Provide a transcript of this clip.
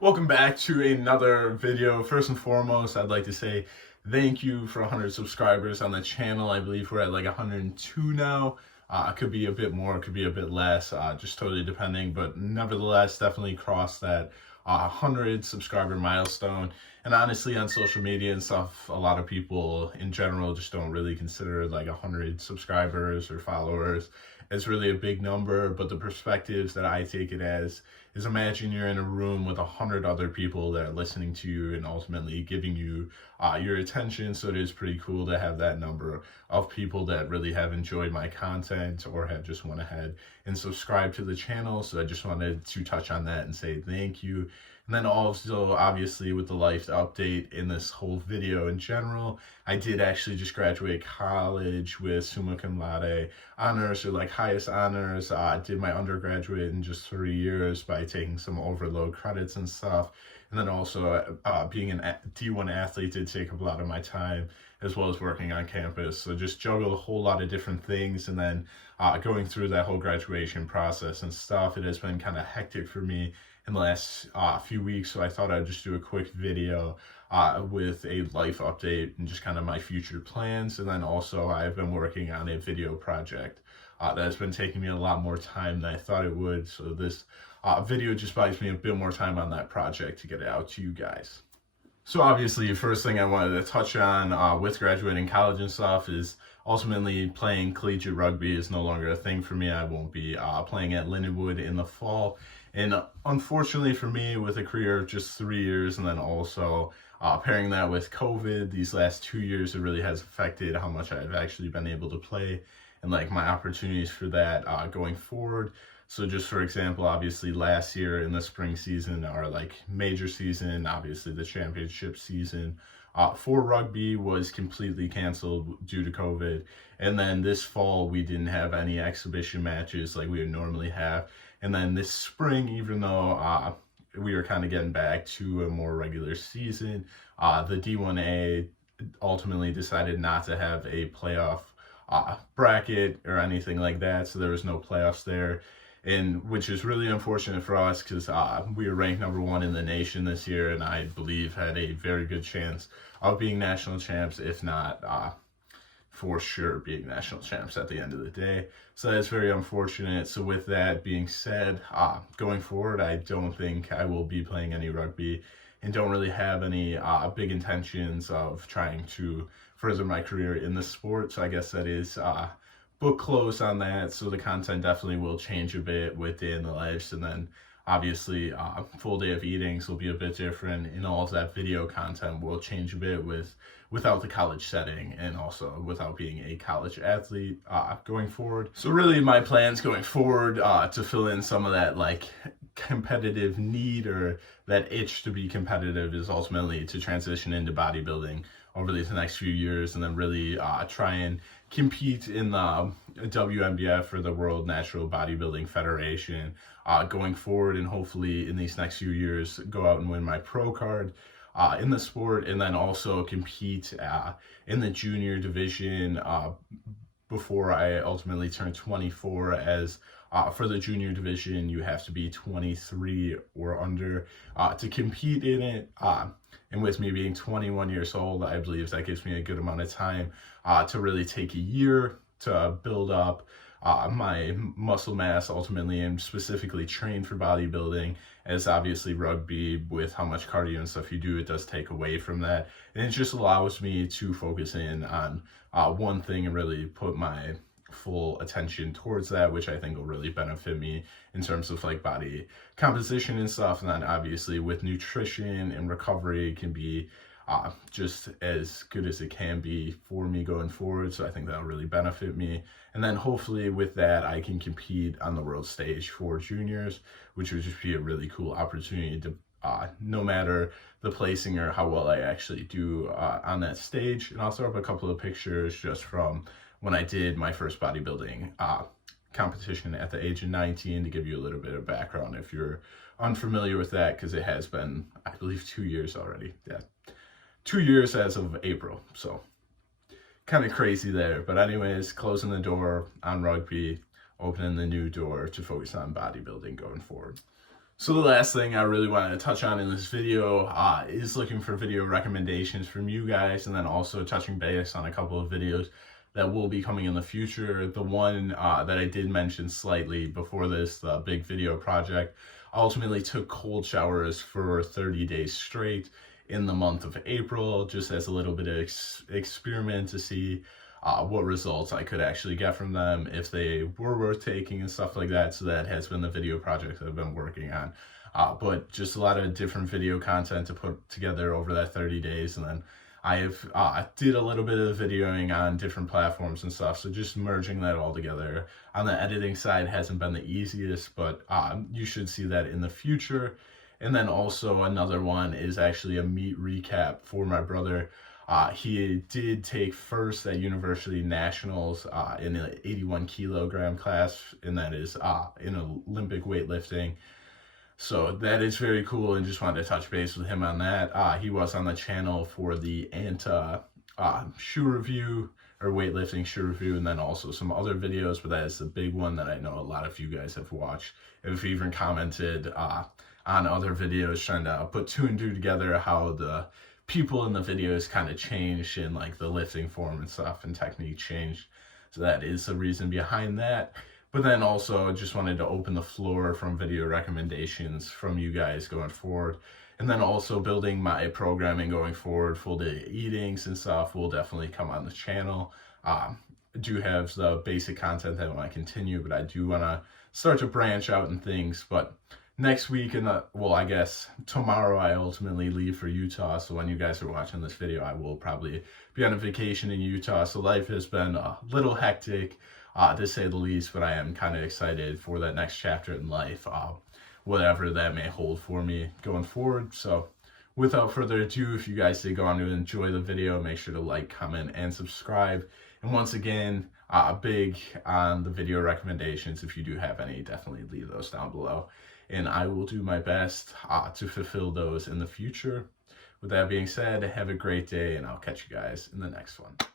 Welcome back to another video. First and foremost, I'd like to say thank you for 100 subscribers on the channel. I believe we're at like 102 now. It could be a bit more, it could be a bit less, just totally depending. But nevertheless, definitely crossed that 100 subscriber milestone. And honestly, on social media and stuff, a lot of people in general just don't really consider like 100 subscribers or followers as really a big number. But the perspectives that I take it as is, imagine you're in a room with 100 other people that are listening to you and ultimately giving you your attention. So it is pretty cool to have that number of people that really have enjoyed my content or have just went ahead and subscribed to the channel. So I just wanted to touch on that and say thank you. And then also, obviously, with the life update in this whole video in general, I did actually just graduate college with summa cum laude honors, or like highest honors. I did my undergraduate in just 3 years by taking some overload credits and stuff. And then also being a D1 athlete did take up a lot of my time, as well as working on campus. So just juggled a whole lot of different things. And then going through that whole graduation process and stuff, it has been kind of hectic for me in the last few weeks. So I thought I'd just do a quick video with a life update and just kind of my future plans. And then also I've been working on a video project that has been taking me a lot more time than I thought it would. So this video just buys me a bit more time on that project to get it out to you guys. So obviously, first thing I wanted to touch on with graduating college and stuff is ultimately playing collegiate rugby is no longer a thing for me. I won't be playing at Lindenwood in the fall. And unfortunately for me, with a career of just 3 years and then also pairing that with COVID, these last 2 years, it really has affected how much I've actually been able to play and like my opportunities for that going forward. So just for example, obviously last year in the spring season, our like major season, obviously the championship season for rugby was completely canceled due to COVID. And then this fall, we didn't have any exhibition matches like we would normally have. And then this spring, even though we were kind of getting back to a more regular season, the D1A ultimately decided not to have a playoff bracket or anything like that. So there was no playoffs there. And which is really unfortunate for us because we were ranked #1 in the nation this year, and I believe had a very good chance of being national champs, if not for sure being national champs at the end of the day. So that's very unfortunate. So with that being said, going forward, I don't think I will be playing any rugby and don't really have any big intentions of trying to further my career in the sport. So I guess that is book close on that. So the content definitely will change a bit with Day in the Lives, and then obviously full day of eatings will be a bit different, and all of that video content will change a bit without the college setting and also without being a college athlete going forward. So really my plans going forward to fill in some of that like competitive need or that itch to be competitive is ultimately to transition into bodybuilding over these next few years, and then really try and compete in the WNBF, or the World Natural Bodybuilding Federation, going forward, and hopefully in these next few years go out and win my pro card in the sport, and then also compete in the junior division before I ultimately turn 24, as for the junior division, you have to be 23 or under to compete in it. And with me being 21 years old, I believe that gives me a good amount of time to really take a year to build up my muscle mass ultimately, and specifically train for bodybuilding, as obviously rugby, with how much cardio and stuff you do, it does take away from that. And it just allows me to focus in on one thing and really put my full attention towards that, which I think will really benefit me in terms of like body composition and stuff. And then obviously with nutrition and recovery, it can be just as good as it can be for me going forward. So I think that'll really benefit me. And then hopefully with that, I can compete on the world stage for juniors, which would just be a really cool opportunity to no matter the placing or how well I actually do on that stage. And I'll throw up a couple of pictures just from when I did my first bodybuilding competition at the age of 19 to give you a little bit of background if you're unfamiliar with that, because it has been, I believe, 2 years already. Yeah, 2 years as of April. So kind of crazy there. But anyways, closing the door on rugby, opening the new door to focus on bodybuilding going forward. So the last thing I really wanted to touch on in this video is looking for video recommendations from you guys, and then also touching base on a couple of videos that will be coming in the future. The one that I did mention slightly before this, the big video project, I ultimately took cold showers for 30 days straight in the month of April, just as a little bit of experiment to see what results I could actually get from them, if they were worth taking and stuff like that. So that has been the video project that I've been working on. But just a lot of different video content to put together over that 30 days. And then I have did a little bit of videoing on different platforms and stuff. So just merging that all together. On the editing side hasn't been the easiest, but you should see that in the future. And then also another one is actually a meet recap for my brother. He did take first at University Nationals in the 81 kilogram class, and that is in Olympic weightlifting. So that is very cool, and just wanted to touch base with him on that. He was on the channel for the shoe review, or weightlifting shoe review, and then also some other videos, but that is the big one that I know a lot of you guys have watched. If you even commented on other videos, trying to put two and two together, how the people in the videos kind of changed, and like the lifting form and stuff and technique changed. So that is the reason behind that. But then also just wanted to open the floor from video recommendations from you guys going forward. And then also building my programming going forward, full day eatings and stuff will definitely come on the channel. I do have the basic content that I want to continue, but I do want to start to branch out and things. But next week, well, I guess tomorrow I ultimately leave for Utah. So when you guys are watching this video, I will probably be on a vacation in Utah. So life has been a little hectic, to say the least, but I am kind of excited for that next chapter in life, whatever that may hold for me going forward. So without further ado, if you guys did go on to enjoy the video, make sure to like, comment, and subscribe. And once again, big on the video recommendations. If you do have any, definitely leave those down below, and I will do my best to fulfill those in the future. With that being said, have a great day, and I'll catch you guys in the next one.